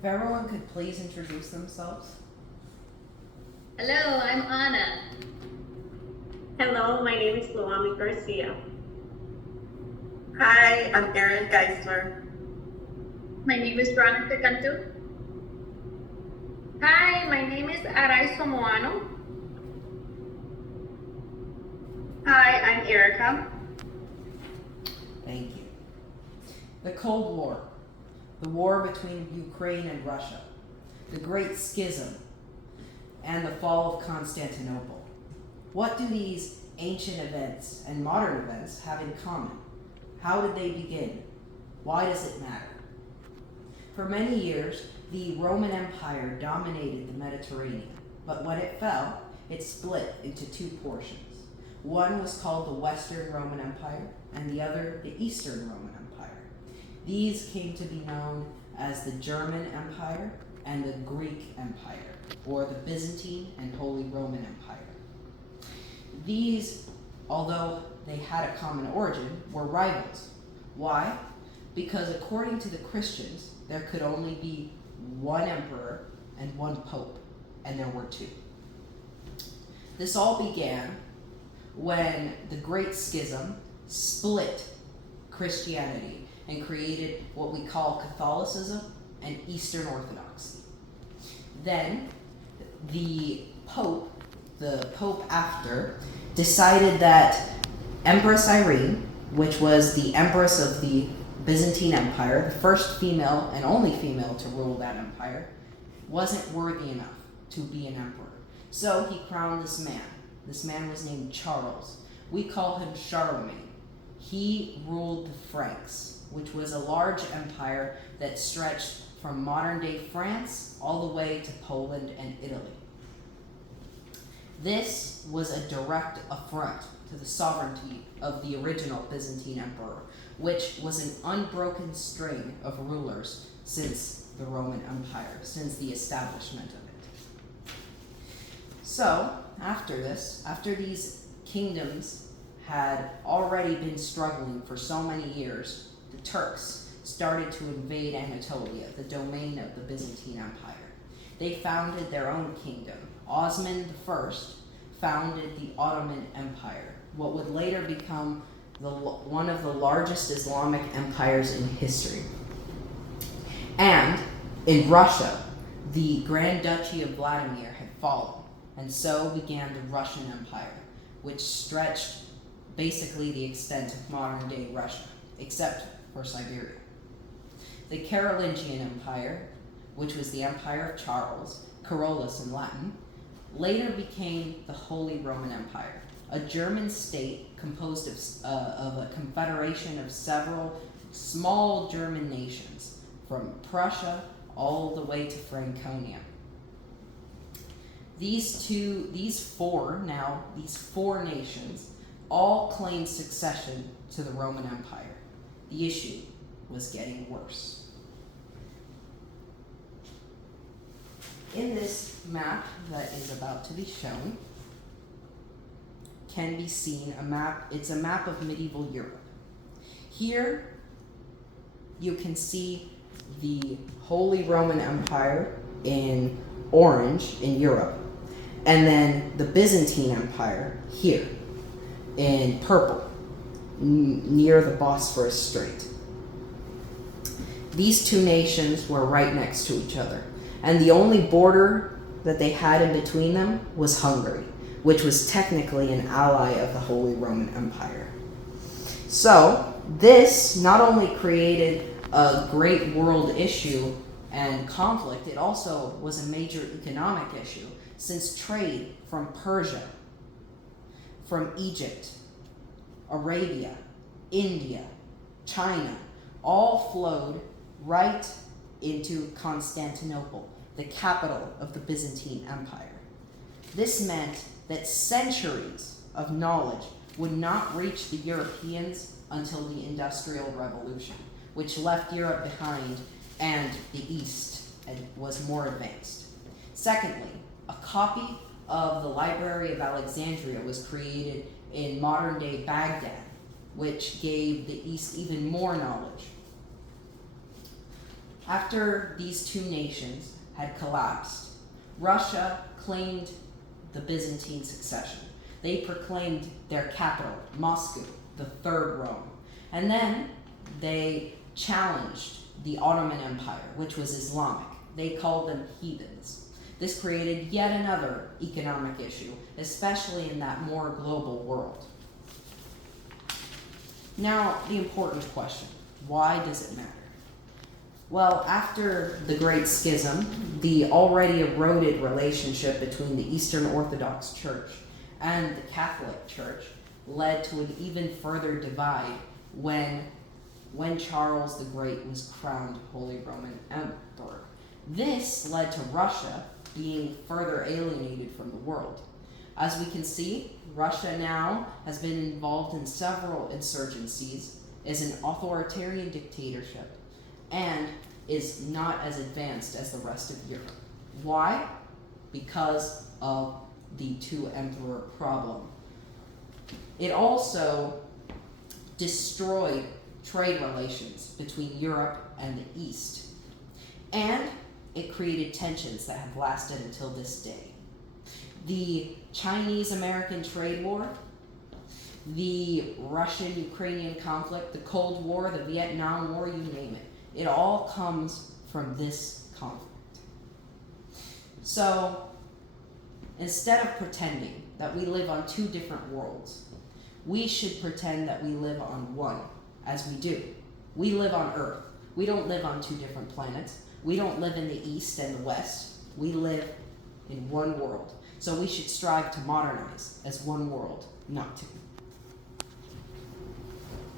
If everyone could please introduce themselves. Hello, I'm Anna. Hello, my name is Luami Garcia. Hi, I'm Erin Geisler. My name is Veronica Cantu. Hi, my name is Araizo Moano. Hi, I'm Erica. Thank you. The Cold War, the war between Ukraine and Russia, the Great Schism, and the fall of Constantinople. What do these ancient events and modern events have in common? How did they begin? Why does it matter? For many years, the Roman Empire dominated the Mediterranean, but when it fell, it split into two portions. One was called the Western Roman Empire, and the other the Eastern Roman Empire. These came to be known as the German Empire and the Greek Empire, or the Byzantine and Holy Roman Empire. These, although they had a common origin, were rivals. Why? Because according to the Christians, there could only be one emperor and one pope, and there were two. This all began when the Great Schism split Christianity and created what we call Catholicism and Eastern Orthodoxy. Then the Pope after, decided that Empress Irene, which was the empress of the Byzantine Empire, the first female and only female to rule that empire, wasn't worthy enough to be an emperor. So he crowned this man. This man was named Charles. We call him Charlemagne. He ruled the Franks, which was a large empire that stretched from modern-day France all the way to Poland and Italy. This was a direct affront to the sovereignty of the original Byzantine emperor, which was an unbroken string of rulers since the Roman Empire, since the establishment of it. So, after these kingdoms had already been struggling for so many years, the Turks started to invade Anatolia, the domain of the Byzantine Empire. They founded their own kingdom. Osman I founded the Ottoman Empire, what would later become one of the largest Islamic empires in history. And in Russia, the Grand Duchy of Vladimir had fallen, and so began the Russian Empire, which stretched basically the extent of modern-day Russia, except for Siberia. The Carolingian Empire, which was the Empire of Charles, Carolus in Latin, later became the Holy Roman Empire, a German state composed of a confederation of several small German nations, from Prussia all the way to Franconia. These four nations all claimed succession to the Roman Empire. The issue was getting worse. In this map that is about to be shown can be seen a map. It's a map of medieval Europe. Here you can see the Holy Roman Empire in orange in Europe, and then the Byzantine Empire here in purple near the Bosphorus Strait. These two nations were right next to each other, and the only border that they had in between them was Hungary, which was technically an ally of the Holy Roman Empire. So this not only created a great world issue and conflict, it also was a major economic issue, since trade from Persia, from Egypt, Arabia, India, China, all flowed right into Constantinople, the capital of the Byzantine Empire. This meant that centuries of knowledge would not reach the Europeans until the Industrial Revolution, which left Europe behind and the East was more advanced. Secondly, a copy of the Library of Alexandria was created in modern-day Baghdad, which gave the East even more knowledge. After these two nations had collapsed, Russia claimed the Byzantine succession. They proclaimed their capital, Moscow, the third Rome. And then they challenged the Ottoman Empire, which was Islamic. They called them heathens. This created yet another economic issue, especially in that more global world. Now, the important question, why does it matter? Well, after the Great Schism, the already eroded relationship between the Eastern Orthodox Church and the Catholic Church led to an even further divide when Charles the Great was crowned Holy Roman Emperor. This led to Russia being further alienated from the world. As we can see, Russia now has been involved in several insurgencies, is an authoritarian dictatorship, and is not as advanced as the rest of Europe. Why? Because of the two-emperor problem. It also destroyed trade relations between Europe and the East, and it created tensions that have lasted until this day. The Chinese-American trade war, the Russian-Ukrainian conflict, the Cold War, the Vietnam War, you name it. It all comes from this conflict. So, instead of pretending that we live on two different worlds, we should pretend that we live on one, as we do. We live on Earth. We don't live on two different planets. We don't live in the East and the West. We live in one world. So we should strive to modernize as one world, not two.